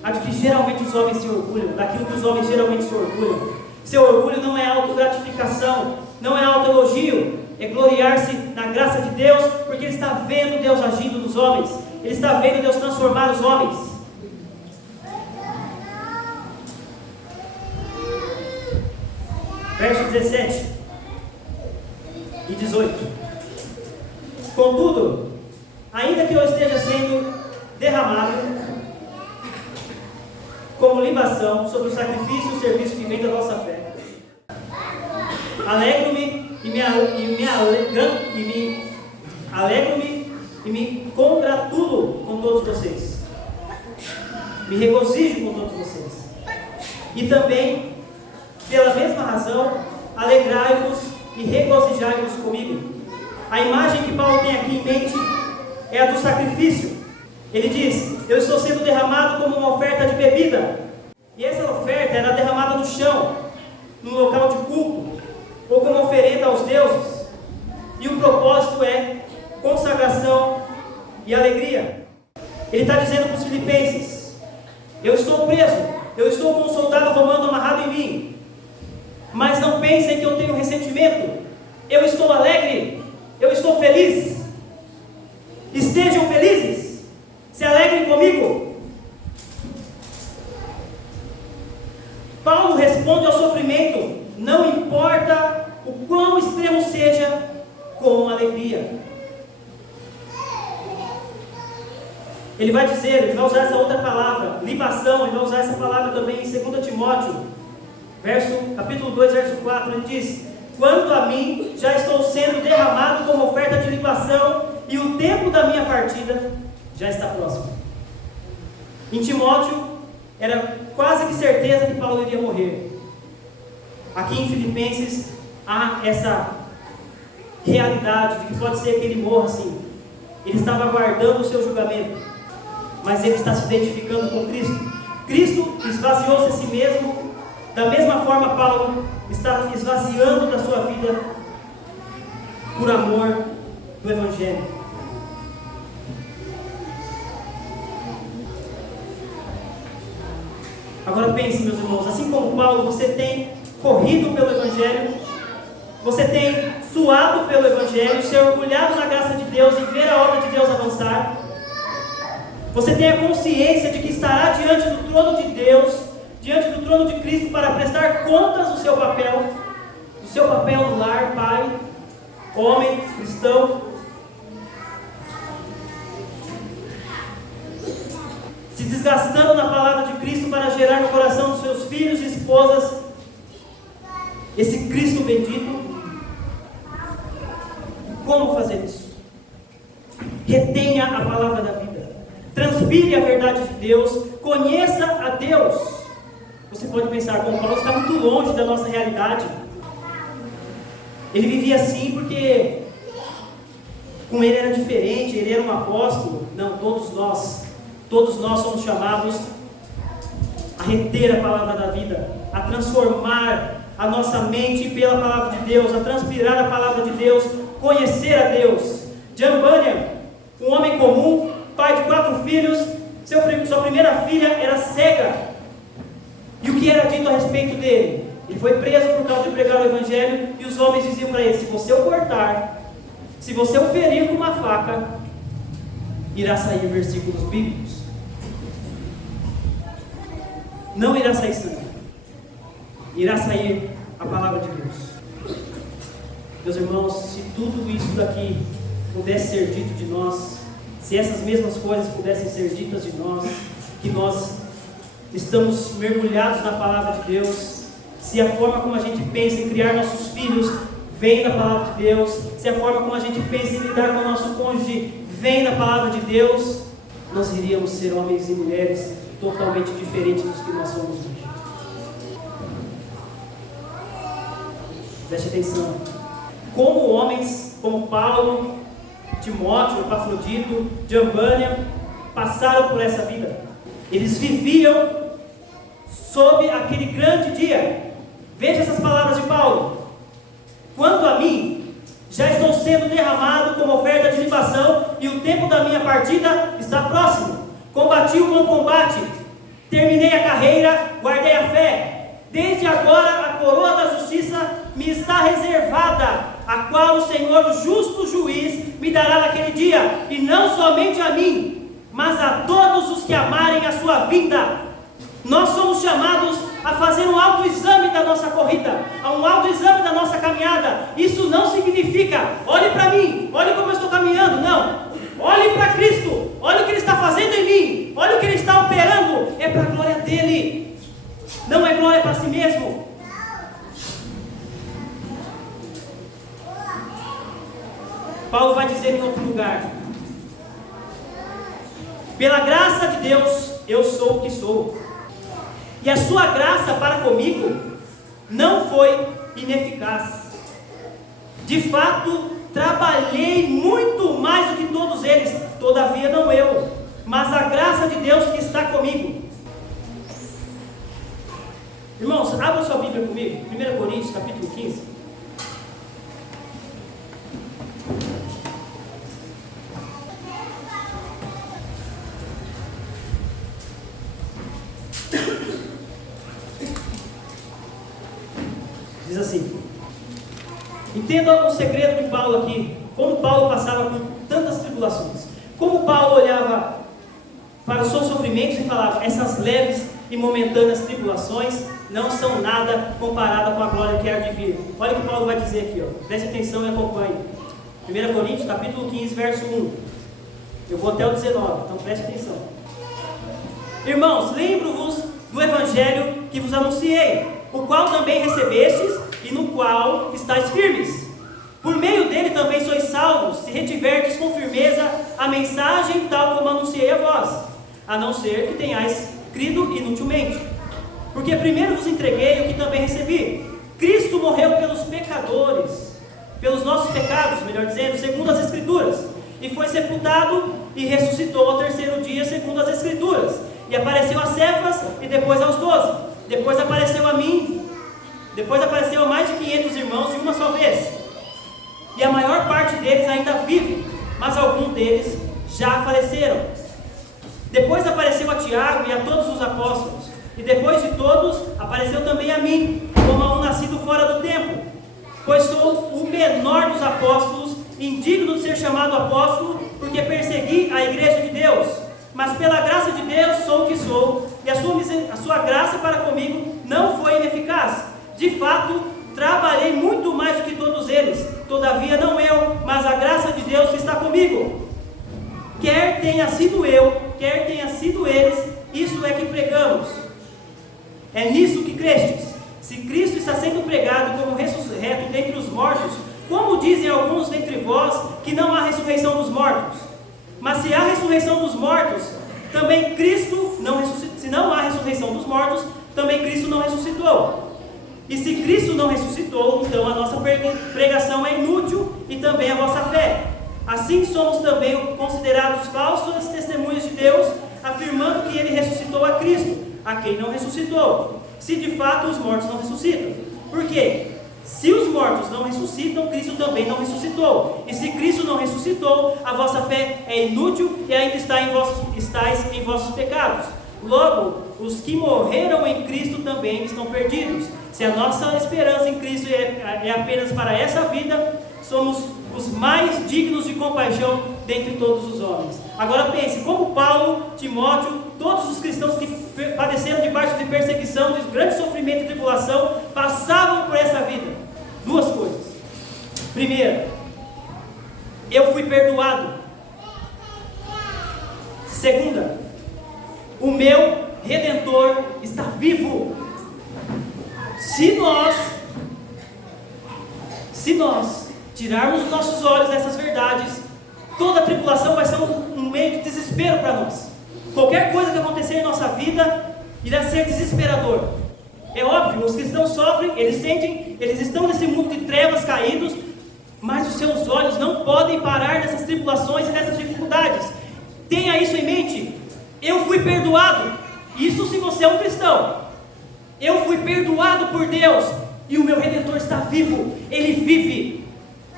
a de que geralmente os homens se orgulham, daquilo que os homens geralmente se orgulham. Seu orgulho não é autogratificação, não é autoelogio, é gloriar-se na graça de Deus, porque ele está vendo Deus agindo nos homens, ele está vendo Deus transformar os homens. Verso 17 e 18: contudo, ainda que eu esteja sendo derramado como libação sobre o sacrifício e o serviço que vem da vossa fé, alegro-me e me congratulo com todos vocês, me regozijo com todos vocês, e também, pela mesma razão, alegrai-vos e regozijai-vos comigo. A imagem que Paulo tem aqui em mente é a do sacrifício. Ele diz: eu estou sendo derramado como uma oferta de bebida, e essa oferta era derramada no chão, no local de culto, ou como oferenda aos deuses, e o propósito é consagração e alegria. Ele está dizendo para os filipenses: eu estou preso, eu estou com um soldado romano amarrado em mim, mas não pensem que eu tenho ressentimento, eu estou alegre, eu estou feliz. Estejam felizes, se alegrem comigo. Paulo responde ao sofrimento, não importa o quão extremo seja, com alegria. Ele vai dizer, ele vai usar essa outra palavra, libação, ele vai usar essa palavra também em 2 Timóteo, capítulo 2, verso 4, ele diz: quanto a mim, já estou sendo derramado como oferta de libação, e o tempo da minha partida já está próximo. Em Timóteo, era quase que certeza que Paulo iria morrer. Aqui em Filipenses, há essa realidade de que pode ser que ele morra assim. Ele estava aguardando o seu julgamento, mas ele está se identificando com Cristo. Cristo esvaziou-se a si mesmo, da mesma forma Paulo está esvaziando da sua vida por amor do Evangelho. Agora pense, meus irmãos, assim como Paulo, você tem corrido pelo Evangelho, você tem suado pelo Evangelho, se orgulhado na graça de Deus e ver a obra de Deus avançar. Você tem a consciência de que estará diante do trono de Deus, diante do trono de Cristo, para prestar contas do seu papel no lar, pai, homem, cristão. Se desgastando na palavra de Cristo para gerar no coração dos seus filhos e esposas esse Cristo bendito. Como fazer isso? palavra da vida. Transpire a verdade de Deus. Conheça a Deus. Você pode pensar, bom, Paulo está muito longe da nossa realidade. Ele vivia assim porque com ele era diferente, ele era um apóstolo. Não, todos nós somos chamados a reter a palavra da vida, a transformar a nossa mente pela palavra de Deus, a transpirar a palavra de Deus, conhecer a Deus. John Bunyan, um homem comum, pai de 4 filhos, sua primeira filha era cega. E o que era dito a respeito dele? Ele foi preso por causa de pregar o Evangelho, e os homens diziam para ele: se você o cortar, se você o ferir com uma faca, irá sair versículos bíblicos. Não irá sair sangue, irá sair a palavra de Deus. Meus irmãos, se tudo isso daqui pudesse ser dito de nós, se essas mesmas coisas pudessem ser ditas de nós, que nós estamos mergulhados na palavra de Deus, se a forma como a gente pensa em criar nossos filhos vem da palavra de Deus, se a forma como a gente pensa em lidar com o nosso cônjuge vem da palavra de Deus, nós iríamos ser homens e mulheres totalmente diferentes dos que nós somos hoje. Preste atenção. Como homens como Paulo, Timóteo, Epafrodito, John Bunyan passaram por essa vida. Eles viviam sob aquele grande dia. Veja essas palavras de Paulo: quanto a mim, já estou sendo derramado como oferta de libação, e o tempo da minha partida está próximo. Combati o bom combate, terminei a carreira, guardei a fé. Desde agora a coroa da justiça me está reservada, a qual o Senhor, o justo juiz, me dará naquele dia, e não somente a mim, mas a todos os que amarem a sua vinda. Nós somos chamados a fazer um autoexame da nossa corrida, a um autoexame da nossa caminhada. Isso não significa, olhe para mim, olhe como eu estou caminhando. Não, olhe para Cristo, olhe o que Ele está fazendo em mim, olhe o que Ele está operando. É para a glória dEle, não é glória para si mesmo. Paulo vai dizer em outro lugar: pela graça de Deus eu sou o que sou, e a sua graça para comigo não foi ineficaz. De fato, trabalhei muito mais do que todos eles, todavia não eu, mas a graça de Deus que está comigo. Irmãos, abra sua Bíblia comigo, 1 Coríntios capítulo 15. Diz assim: entenda o segredo de Paulo aqui, como Paulo passava por tantas tribulações, como Paulo olhava para os seus sofrimentos e falava: essas leves e momentâneas tribulações não são nada comparada com a glória que há de vir. Olha o que Paulo vai dizer aqui, ó. Preste atenção e acompanhe. 1 Coríntios capítulo 15, verso 1. Eu vou até o 19, então preste atenção. Irmãos, lembro-vos do evangelho que vos anunciei, o qual também recebestes e no qual estáis firmes. Por meio dele também sois salvos, se retiverdes com firmeza a mensagem tal como anunciei a vós, a não ser que tenhais crido inutilmente. Porque primeiro vos entreguei o que também recebi: Cristo morreu pelos pecadores, pelos nossos pecados, melhor dizendo, segundo as Escrituras, e foi sepultado e ressuscitou ao terceiro dia, segundo as Escrituras, e apareceu a Cefas e depois aos 12, depois apareceu a mim, depois apareceu a mais de 500 irmãos de uma só vez, e a maior parte deles ainda vive, mas alguns deles já faleceram. Depois apareceu a Tiago e a todos os apóstolos, e depois de todos apareceu também a mim, como a um nascido fora do tempo, pois sou o menor dos apóstolos, indigno de ser chamado apóstolo, porque persegui a igreja de Deus. Mas pela graça de Deus sou o que sou, e a sua graça para comigo não foi ineficaz. De fato, trabalhei muito mais do que todos eles, todavia não eu, mas a graça de Deus que está comigo. Quer tenha sido eu, quer tenha sido eles, isso é que pregamos. É nisso que crestes. Se Cristo está sendo pregado como ressurreto dentre os mortos, como dizem alguns dentre vós que não há ressurreição dos mortos? Mas se há ressurreição dos mortos, também Cristo não ressuscitou. Se não há ressurreição dos mortos, também Cristo não ressuscitou. E se Cristo não ressuscitou, então a nossa pregação é inútil e também a vossa fé. Assim somos também considerados falsos testemunhas de Deus, afirmando que Ele ressuscitou a Cristo, a quem não ressuscitou, se de fato os mortos não ressuscitam. Por quê? Se os mortos não ressuscitam, Cristo também não ressuscitou. E se Cristo não ressuscitou, a vossa fé é inútil e ainda estáis em vossos pecados. Logo, os que morreram em Cristo também estão perdidos. Se a nossa esperança em Cristo é apenas para essa vida, somos os mais dignos de compaixão dentre todos os homens. Agora pense, como Paulo, Timóteo, todos os cristãos que padeceram debaixo de perseguição, de grande sofrimento e tribulação, passavam por essa vida. Duas coisas. Primeira, eu fui perdoado. Segunda, o meu Redentor está vivo. Se nós tirarmos os nossos olhos dessas verdades, toda tribulação vai ser um meio de desespero para nós. Qualquer coisa que acontecer em nossa vida irá ser desesperador. É óbvio, os cristãos sofrem, eles sentem, eles estão nesse mundo de trevas caídos, mas os seus olhos não podem parar nessas tribulações e nessas dificuldades. Tenha isso em mente. Eu fui perdoado. Isso se você é um cristão. Eu fui perdoado por Deus e o meu Redentor está vivo. Ele vive.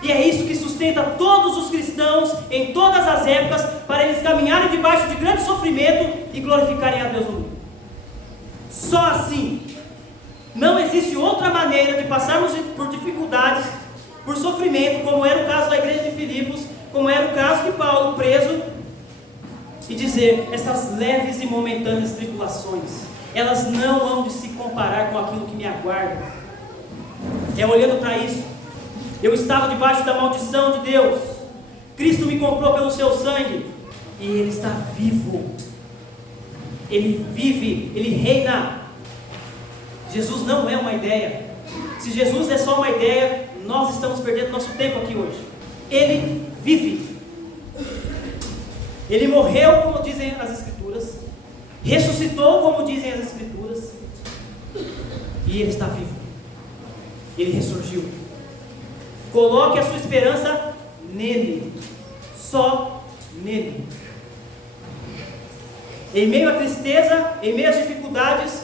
E é isso que sustenta todos os cristãos em todas as épocas, para eles caminharem debaixo de grande sofrimento e glorificarem a Deus no mundo. Só assim. Não existe outra maneira de passarmos por dificuldades, por sofrimento, como era o caso da igreja de Filipos, como era o caso de Paulo preso, e dizer, essas leves e momentâneas tribulações, elas não hão de se comparar com aquilo que me aguarda. É olhando para isso. Eu estava debaixo da maldição de Deus. Cristo me comprou pelo seu sangue. E Ele está vivo. Ele vive, Ele reina. Jesus não é uma ideia. Se Jesus é só uma ideia, nós estamos perdendo nosso tempo aqui hoje. Ele vive. Ele morreu, como dizem as Escrituras. Ressuscitou, como dizem as Escrituras. E Ele está vivo. Ele ressurgiu. Coloque a sua esperança nele, só nele. Em meio à tristeza, em meio às dificuldades,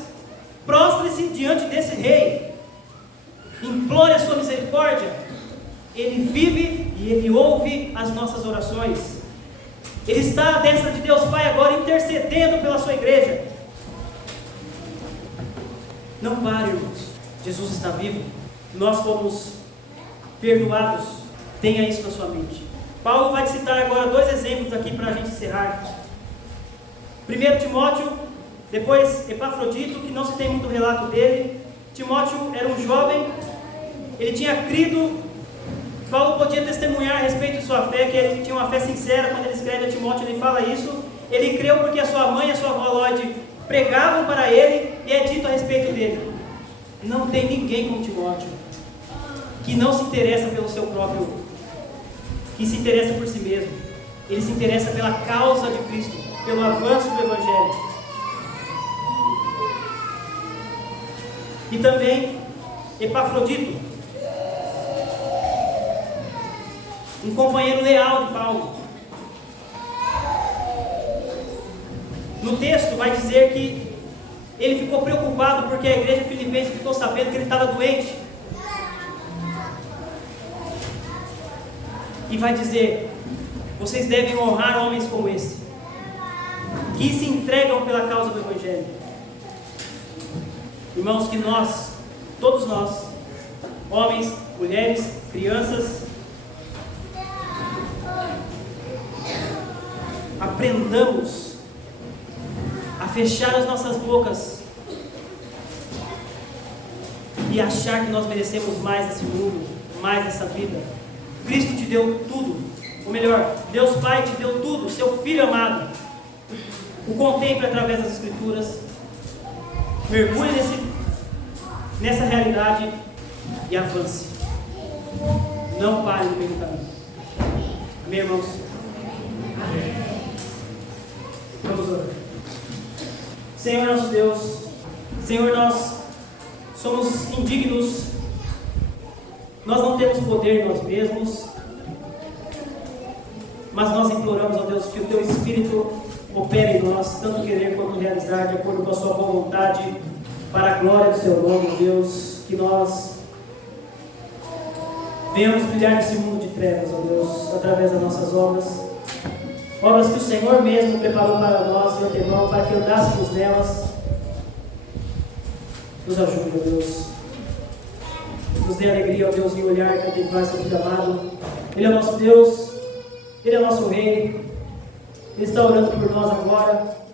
prostre-se diante desse rei, implore a sua misericórdia. Ele vive e Ele ouve as nossas orações. Ele está à destra de Deus Pai agora, intercedendo pela sua igreja. Não pare, irmãos. Jesus está vivo. Nós fomos perdoados. Tenha isso na sua mente. Paulo vai citar agora dois exemplos aqui para a gente encerrar. Primeiro Timóteo, depois Epafrodito, que não se tem muito relato dele. Timóteo era um jovem, ele tinha crido. Paulo podia testemunhar a respeito de sua fé, que ele tinha uma fé sincera. Quando ele escreve a Timóteo, ele fala isso. Ele creu porque a sua mãe e a sua avó Lóide pregavam para ele, e é dito a respeito dele. Não tem ninguém como Timóteo que não se interessa pelo seu próprio, que se interessa por si mesmo. Ele se interessa pela causa de Cristo, pelo avanço do Evangelho. E também Epafrodito, um companheiro leal de Paulo. No texto vai dizer que ele ficou preocupado porque a igreja filipense ficou sabendo que ele estava doente. E vai dizer, vocês devem honrar homens como esse, que se entregam pela causa do Evangelho. Irmãos, que nós, todos nós, homens, mulheres, crianças, aprendamos a fechar as nossas bocas e achar que nós merecemos mais desse mundo, mais dessa vida. Cristo te deu tudo, ou melhor, Deus Pai te deu tudo, seu Filho amado. O contemple através das Escrituras, mergulhe nessa realidade e avance. Não pare no meio do caminho. Amém, irmãos? Amém. Senhor nosso Deus, Senhor, nós somos indignos, nós não temos poder em nós mesmos, mas nós imploramos, ó Deus, que o Teu Espírito opere em nós, tanto querer quanto realizar, de acordo com a Sua boa vontade, para a glória do Seu nome, ó Deus, que nós venhamos brilhar nesse mundo de trevas, ó Deus, através das nossas obras, obras que o Senhor mesmo preparou para nós de antemão, para que andássemos nelas. Nos ajude, ó Deus, nos dê alegria, ó Deus, em olhar e contemplar Seu Filho amado. Ele é o nosso Deus, Ele é o nosso Rei, Ele está orando por nós agora.